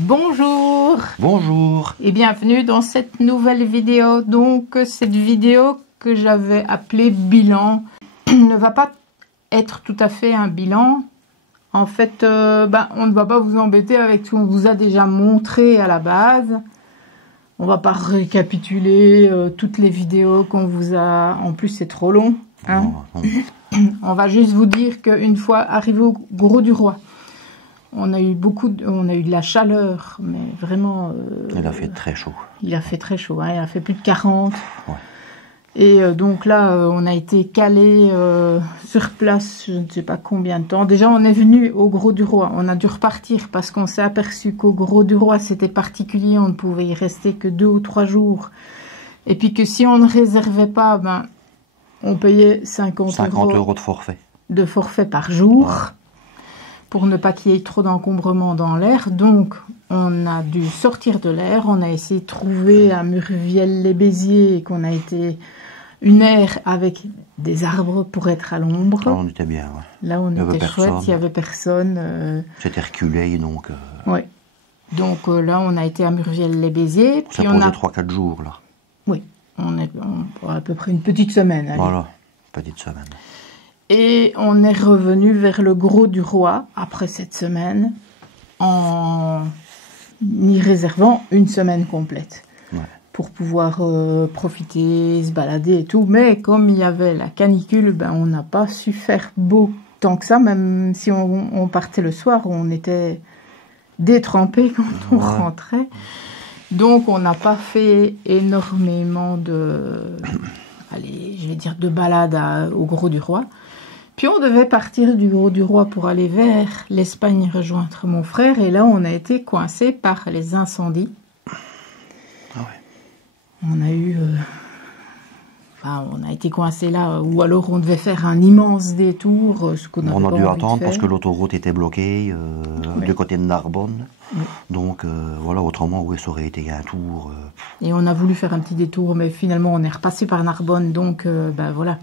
Bonjour. Bonjour. Et bienvenue dans cette nouvelle vidéo. Donc cette vidéo que j'avais appelée bilan ne va pas être tout à fait un bilan. En fait, on ne va pas vous embêter avec ce qu'on vous a déjà montré à la base. On va pas récapituler toutes les vidéos qu'on vous a... En plus, c'est trop long. Hein, non. On va juste vous dire qu'une fois arrivé au Grau du Roi, on a eu de la chaleur, mais vraiment... Il a fait très chaud. Il a fait très chaud, hein, il a fait plus de 40. Ouais. Et donc là, on a été calé sur place, je ne sais pas combien de temps. Déjà, on est venu au Grau du Roi. On a dû repartir parce qu'on s'est aperçu qu'au Grau du Roi, c'était particulier. On ne pouvait y rester que 2 ou 3 jours. Et puis que si on ne réservait pas, on payait 50 euros de forfait. De forfait par jour. Ouais. Pour ne pas qu'il y ait trop d'encombrement dans l'air. Donc, on a dû sortir de l'air. On a essayé de trouver à Murviel-les-Béziers, qu'on a été une aire avec des arbres pour être à l'ombre. Là, on était bien. Ouais. Là, on était chouette, il n'y avait personne. C'était reculé, donc... Oui. Donc là, on a été à Murviel-les-Béziers. Ça posait 3-4 jours, là. Oui. On à peu près une petite semaine. Allez. Voilà, petite semaine. Et on est revenu vers le Grau du Roi, après cette semaine, en y réservant une semaine complète. Ouais. Pour pouvoir profiter, se balader et tout. Mais comme il y avait la canicule, on n'a pas su faire beau tant que ça. Même si on partait le soir, on était détrempés quand on rentrait. Donc on n'a pas fait énormément de... allez, je vais dire de balade au Grau du Roi. Puis on devait partir du Grau du Roi pour aller vers l'Espagne rejoindre mon frère. Et là, on a été coincé par les incendies. Ah ouais. On a eu... on a été coincé là, ou alors on devait faire un immense détour. On a dû attendre parce que l'autoroute était bloquée du côté de Narbonne. Oui. Donc voilà, autrement, oui, ça aurait été un tour. Et on a voulu faire un petit détour, mais finalement on est repassé par Narbonne. Donc voilà,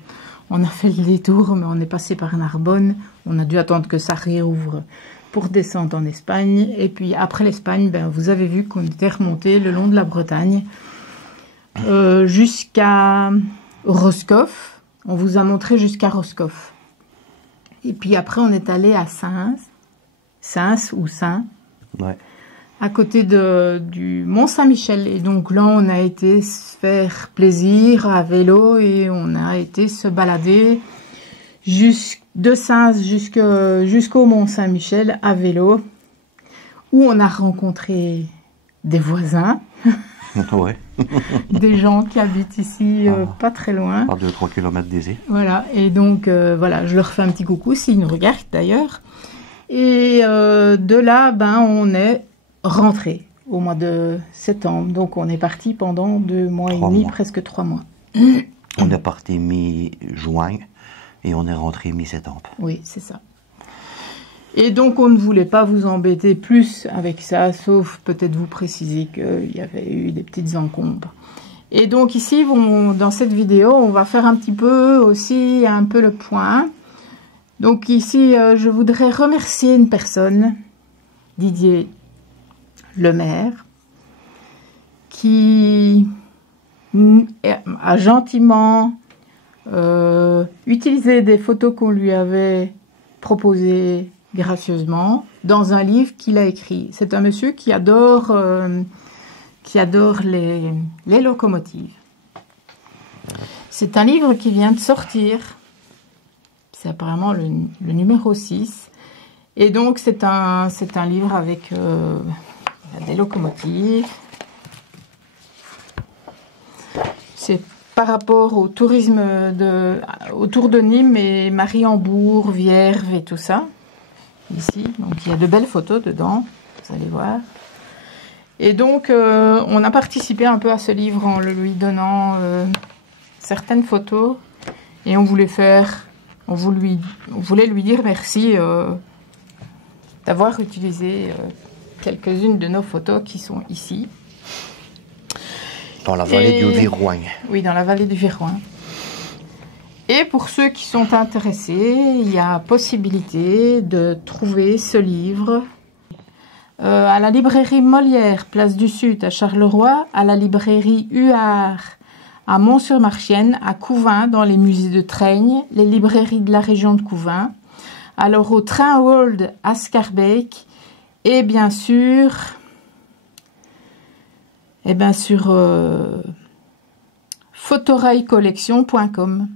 on a fait le détour, mais on est passé par Narbonne. On a dû attendre que ça réouvre pour descendre en Espagne. Et puis après l'Espagne, vous avez vu qu'on était remonté le long de la Bretagne jusqu'à Roscoff. On vous a montré jusqu'à Roscoff. Et puis après, on est allé à Saints ou Saint, ouais. À côté du Mont-Saint-Michel. Et donc là, on a été se faire plaisir à vélo et on a été se balader de Saints jusqu'au Mont-Saint-Michel à vélo, où on a rencontré des voisins. Ouais. Des gens qui habitent ici, pas très loin. À 2-3 km d'ici. Voilà, et donc, voilà, je leur fais un petit coucou, s'ils nous regardent d'ailleurs. Et de là, on est rentré au mois de septembre. Donc, on est parti pendant 2 mois et demi, presque 3 mois. On est parti mi-juin et on est rentré mi-septembre. Oui, c'est ça. Et donc, on ne voulait pas vous embêter plus avec ça, sauf peut-être vous préciser qu'il y avait eu des petites encombres. Et donc ici, dans cette vidéo, on va faire un petit peu aussi un peu le point. Donc ici, je voudrais remercier une personne, Didier Lemaire, qui a gentiment utilisé des photos qu'on lui avait proposées gracieusement dans un livre qu'il a écrit. C'est un monsieur qui adore les locomotives. C'est un livre qui vient de sortir. C'est apparemment le numéro 6. Et donc c'est un livre avec des locomotives. C'est par rapport au tourisme autour de Nîmes et Mariembourg, Vierve et tout ça. Ici, donc il y a de belles photos dedans, vous allez voir. Et donc, on a participé un peu à ce livre en le lui donnant certaines photos. Et on voulait lui dire merci d'avoir utilisé quelques-unes de nos photos qui sont ici. Dans la vallée du Viroin. Oui, dans la vallée du Viroin. Et pour ceux qui sont intéressés, il y a possibilité de trouver ce livre à la librairie Molière, place du Sud à Charleroi, à la librairie Huard à Mont-sur-Marchienne, à Couvain, dans les musées de Treigne, les librairies de la région de Couvain, alors au Train World à Scarbeck, et bien sûr, sur photorailcollection.com,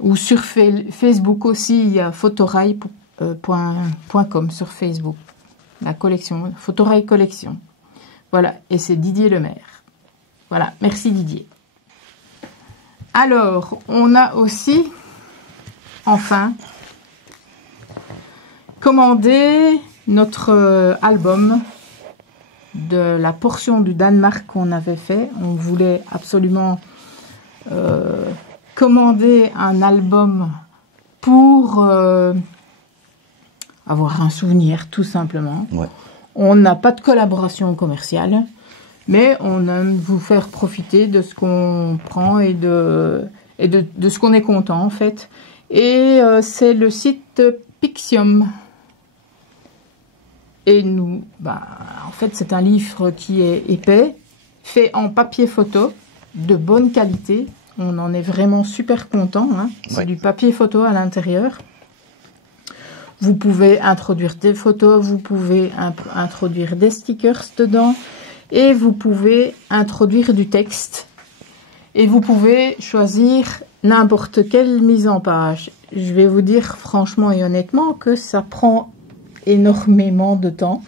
ou sur Facebook aussi, il y a photorail.com sur Facebook, la collection, Photorail Collection. Voilà, et c'est Didier Lemaire. Voilà, merci Didier. Alors, on a aussi, enfin, commandé notre album de la portion du Danemark qu'on avait fait. On voulait absolument commander un album pour avoir un souvenir, tout simplement. Ouais. On n'a pas de collaboration commerciale. Mais on aime vous faire profiter de ce qu'on prend et de ce qu'on est content, en fait. Et c'est le site Pixium. Et nous, en fait, c'est un livre qui est épais, fait en papier photo, de bonne qualité. On en est vraiment super content. Hein. C'est du papier photo à l'intérieur. Vous pouvez introduire des photos, vous pouvez introduire des stickers dedans. Et vous pouvez introduire du texte. Et vous pouvez choisir n'importe quelle mise en page. Je vais vous dire franchement et honnêtement que ça prend énormément de temps.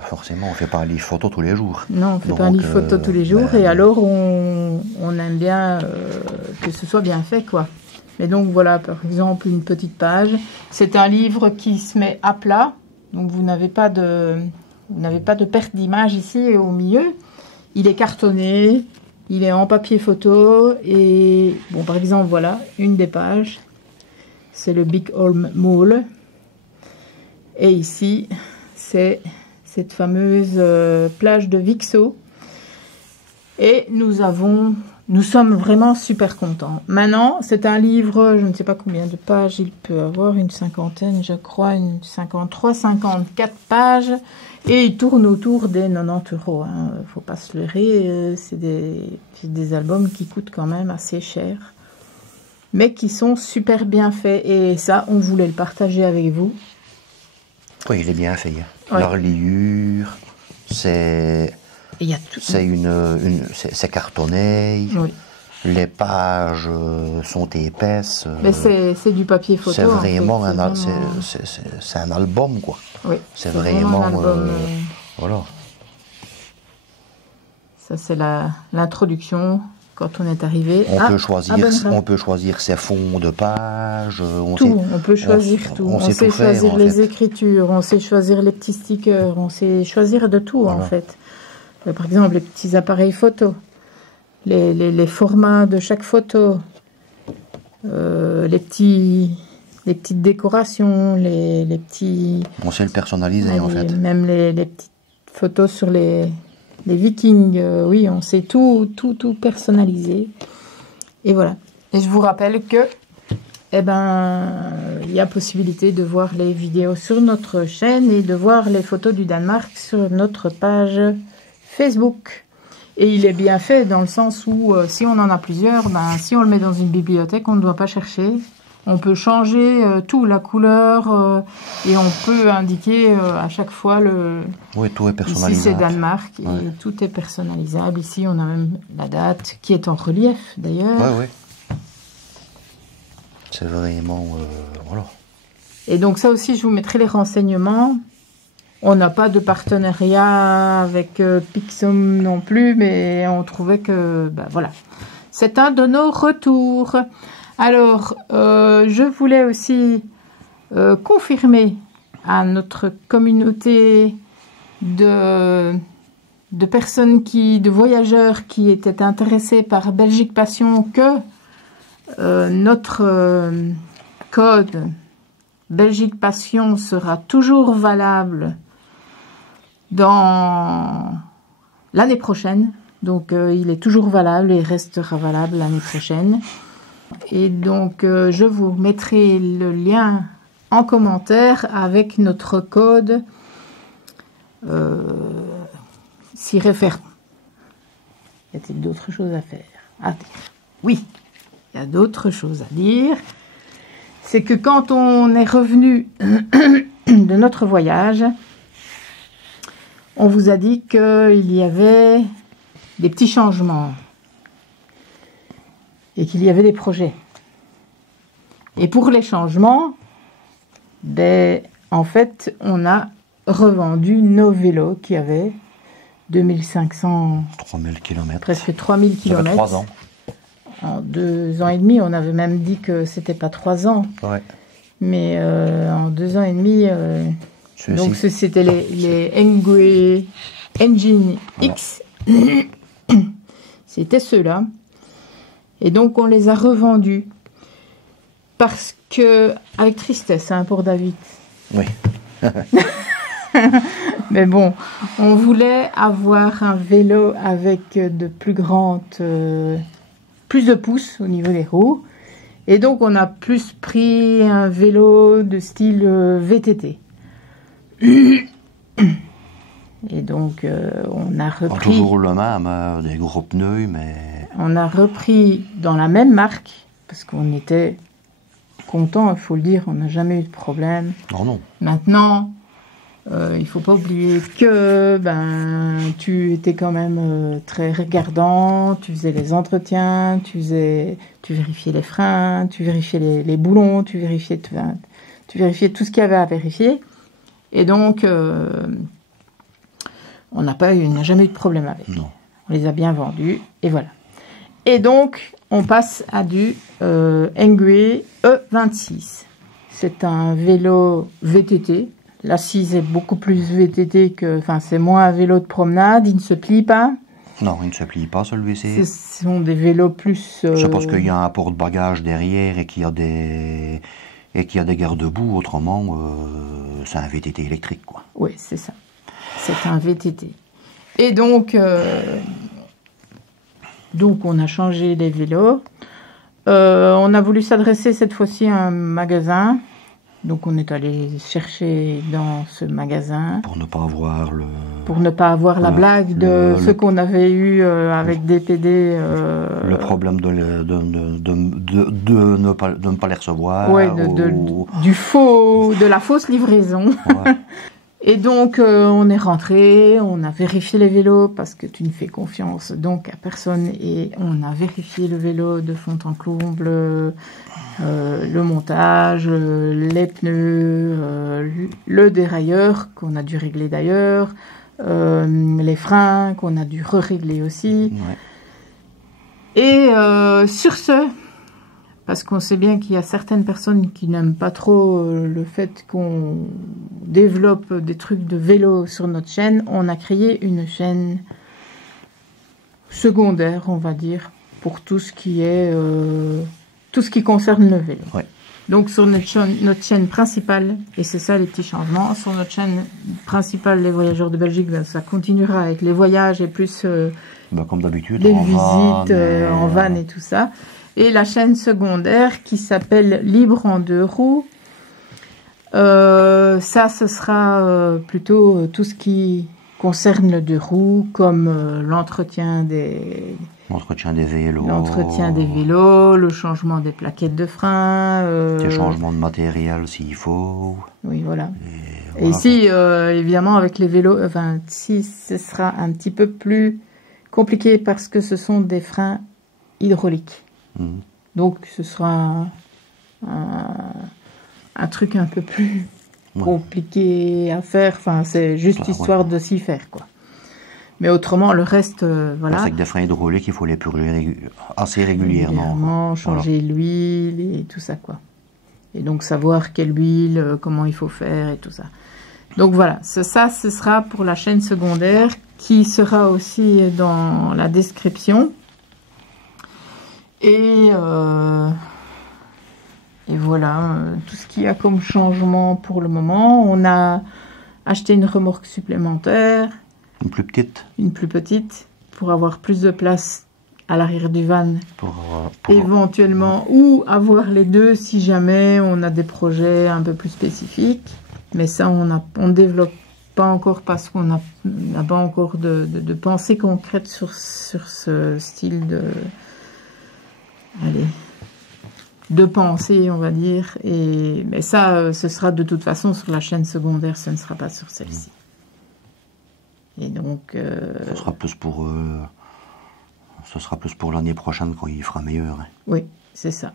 Forcément, on ne fait pas un livre photo tous les jours. Non, on ne fait pas un livre photo tous les jours. Et alors, on aime bien que ce soit bien fait, quoi. Mais donc, voilà, par exemple, une petite page. C'est un livre qui se met à plat. Donc, vous n'avez pas de perte d'image ici au milieu. Il est cartonné, il est en papier photo et bon, par exemple, voilà, une des pages, c'est le Big Holm Mall. Et ici, c'est cette fameuse plage de Vixo. Et nous sommes vraiment super contents. Maintenant, c'est un livre, je ne sais pas combien de pages il peut avoir, une cinquantaine, je crois, une 53, 54 pages. Et il tourne autour des 90 €. Hein. Faut pas se leurrer, c'est des albums qui coûtent quand même assez cher. Mais qui sont super bien faits. Et ça, on voulait le partager avec vous. Oui, il est bien fait. Ouais. La reliure, c'est cartonné. Oui. Les pages sont épaisses. Mais c'est du papier photo. C'est vraiment c'est un album, quoi. Oui. C'est vraiment un album. Voilà. Ça, c'est l'introduction quand on est arrivé. On peut choisir ses fonds de page. On peut choisir tout. On sait choisir les écritures, on sait choisir les petits stickers, on sait choisir de tout, voilà. En fait. Par exemple, les petits appareils photo. Les formats de chaque photo, les petites décorations, les petits... On sait le personnaliser, en fait. Même les petites photos sur les vikings, oui, on sait tout personnaliser. Et voilà. Et je vous rappelle que, il y a possibilité de voir les vidéos sur notre chaîne et de voir les photos du Danemark sur notre page Facebook. Et il est bien fait dans le sens où si on en a plusieurs, si on le met dans une bibliothèque, on ne doit pas chercher. On peut changer tout, la couleur, et on peut indiquer à chaque fois le... Oui, tout est personnalisable. Ici, c'est Danemark, et tout est personnalisable. Ici, on a même la date, qui est en relief, d'ailleurs. Oui, oui. C'est vraiment... voilà. Et donc, ça aussi, je vous mettrai les renseignements. On n'a pas de partenariat avec Pixium non plus, mais on trouvait que, voilà. C'est un de nos retours. Alors, je voulais aussi confirmer à notre communauté de personnes de voyageurs qui étaient intéressés par Belgique Passion que notre code Belgique Passion sera toujours valable dans l'année prochaine. Donc, il est toujours valable et restera valable l'année prochaine. Et donc, je vous mettrai le lien en commentaire avec notre code s'y réfère. Y a-t-il d'autres choses à faire? À dire? Oui, il y a d'autres choses à dire. C'est que quand on est revenu de notre voyage, on vous a dit qu'il y avait des petits changements et qu'il y avait des projets. Et pour les changements, en fait, on a revendu nos vélos qui avaient 2500... 3000 km. Presque 3000 km. Ça fait 3 ans. En 2 ans et demi, on avait même dit que c'était pas 3 ans. Ouais. Mais en 2 ans et demi... donc c'était les Engwe Engine X. C'était ceux-là. Et donc on les a revendus. Parce que, avec tristesse, hein, pour David. Oui. Mais bon, on voulait avoir un vélo avec de plus de pouces au niveau des roues. Et donc on a plus pris un vélo de style VTT. Et donc on a repris... Pas toujours le même, des gros pneus, mais... On a repris dans la même marque, parce qu'on était content, il faut le dire, on n'a jamais eu de problème. Oh non. Maintenant, il ne faut pas oublier que tu étais quand même très regardant, tu faisais les entretiens, tu vérifiais les freins, tu vérifiais les boulons, tu vérifiais tout ce qu'il y avait à vérifier. Et donc, on n'a jamais eu de problème avec. Non. On les a bien vendus, et voilà. Et donc, on passe à du Engwe E26. C'est un vélo VTT. L'assise est beaucoup plus VTT que... Enfin, c'est moins un vélo de promenade. Il ne se plie pas. Non, il ne se plie pas, celui-ci. Ce sont des vélos plus... C'est parce qu'il y a un porte-bagages derrière et qu'il y a des garde-boue. Autrement, c'est un VTT électrique, quoi. Oui, c'est ça. C'est un VTT. Et donc... Donc, on a changé les vélos. On a voulu s'adresser cette fois-ci à un magasin. Donc, on est allé chercher dans ce magasin. Pour ne pas avoir la blague de ce qu'on avait eu avec DPD. Le problème de ne pas les recevoir. Oui, de la fausse livraison. Ouais. Et donc, on est rentré, on a vérifié les vélos parce que tu ne fais confiance donc à personne. Et on a vérifié le vélo de fond en comble, le montage, les pneus, le dérailleur qu'on a dû régler d'ailleurs, les freins qu'on a dû régler aussi. Ouais. Et sur ce... Parce qu'on sait bien qu'il y a certaines personnes qui n'aiment pas trop le fait qu'on développe des trucs de vélo sur notre chaîne. On a créé une chaîne secondaire, on va dire, pour tout ce qui concerne le vélo. Ouais. Donc sur notre chaîne principale, et c'est ça les petits changements, sur notre chaîne principale, les voyageurs de Belgique, ça continuera avec les voyages et plus comme d'habitude, les visites en van et tout ça. Et la chaîne secondaire qui s'appelle Libre en 2 roues. Ça, ce sera plutôt tout ce qui concerne le 2 roues, comme l'entretien des vélos, le changement des plaquettes de frein. Des changements de matériel s'il faut. Oui, voilà. Et ici, évidemment, avec les vélos, si ce sera un petit peu plus compliqué parce que ce sont des freins hydrauliques. Donc ce sera un truc un peu plus compliqué à faire. Enfin, c'est juste histoire de s'y faire, quoi. Mais autrement, le reste, voilà. Avec des freins hydrauliques, il faut les purger assez régulièrement. Changer l'huile et tout ça, quoi. Et donc savoir quelle huile, comment il faut faire et tout ça. Donc voilà, ce sera pour la chaîne secondaire qui sera aussi dans la description. Et voilà, tout ce qu'il y a comme changement pour le moment. On a acheté une remorque supplémentaire. Une plus petite. Une plus petite, pour avoir plus de place à l'arrière du van, pour éventuellement, ou avoir les deux si jamais on a des projets un peu plus spécifiques. Mais ça, on ne développe pas encore parce qu'on n'a pas encore de pensée concrète sur ce style de pensée, on va dire. Mais ça, ce sera de toute façon sur la chaîne secondaire, ce ne sera pas sur celle-ci. Et donc... Ce sera plus pour l'année prochaine quand il fera meilleur. Hein. Oui, c'est ça.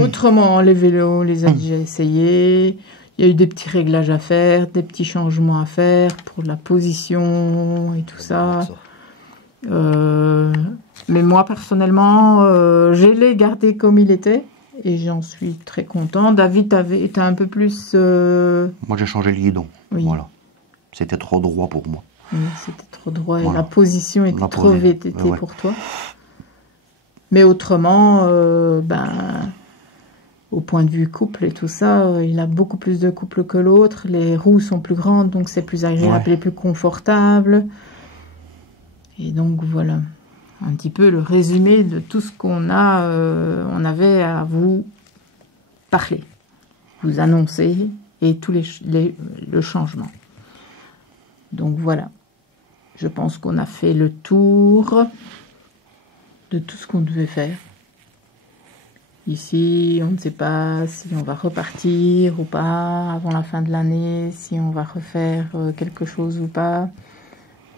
Autrement, les vélos, on les a déjà essayés. Il y a eu des petits réglages à faire, des petits changements à faire pour la position et tout ça. Mais moi, personnellement, je l'ai gardé comme il était. Et j'en suis très content. David était un peu plus... Moi, j'ai changé le guidon. Oui. Voilà. C'était trop droit pour moi. Oui, c'était trop droit. Et Voilà. la position était trop VTT pour toi. Mais autrement, au point de vue couple et tout ça, il a beaucoup plus de couple que l'autre. Les roues sont plus grandes, donc c'est plus agréable et plus confortable. Et donc voilà, un petit peu le résumé de tout ce qu'on avait à vous parler, vous annoncer et tous le changement. Donc voilà, je pense qu'on a fait le tour de tout ce qu'on devait faire. Ici, on ne sait pas si on va repartir ou pas avant la fin de l'année, si on va refaire quelque chose ou pas.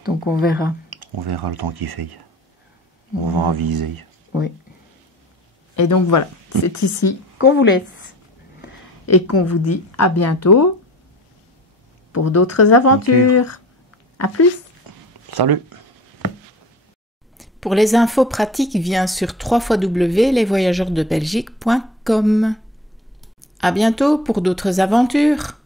Donc on verra. On verra le temps qu'il fait. On va aviser. Oui. Et donc voilà, c'est ici qu'on vous laisse. Et qu'on vous dit à bientôt pour d'autres aventures. À plus. Salut. Pour les infos pratiques, viens sur www.lesvoyageursdebelgique.com. À bientôt pour d'autres aventures.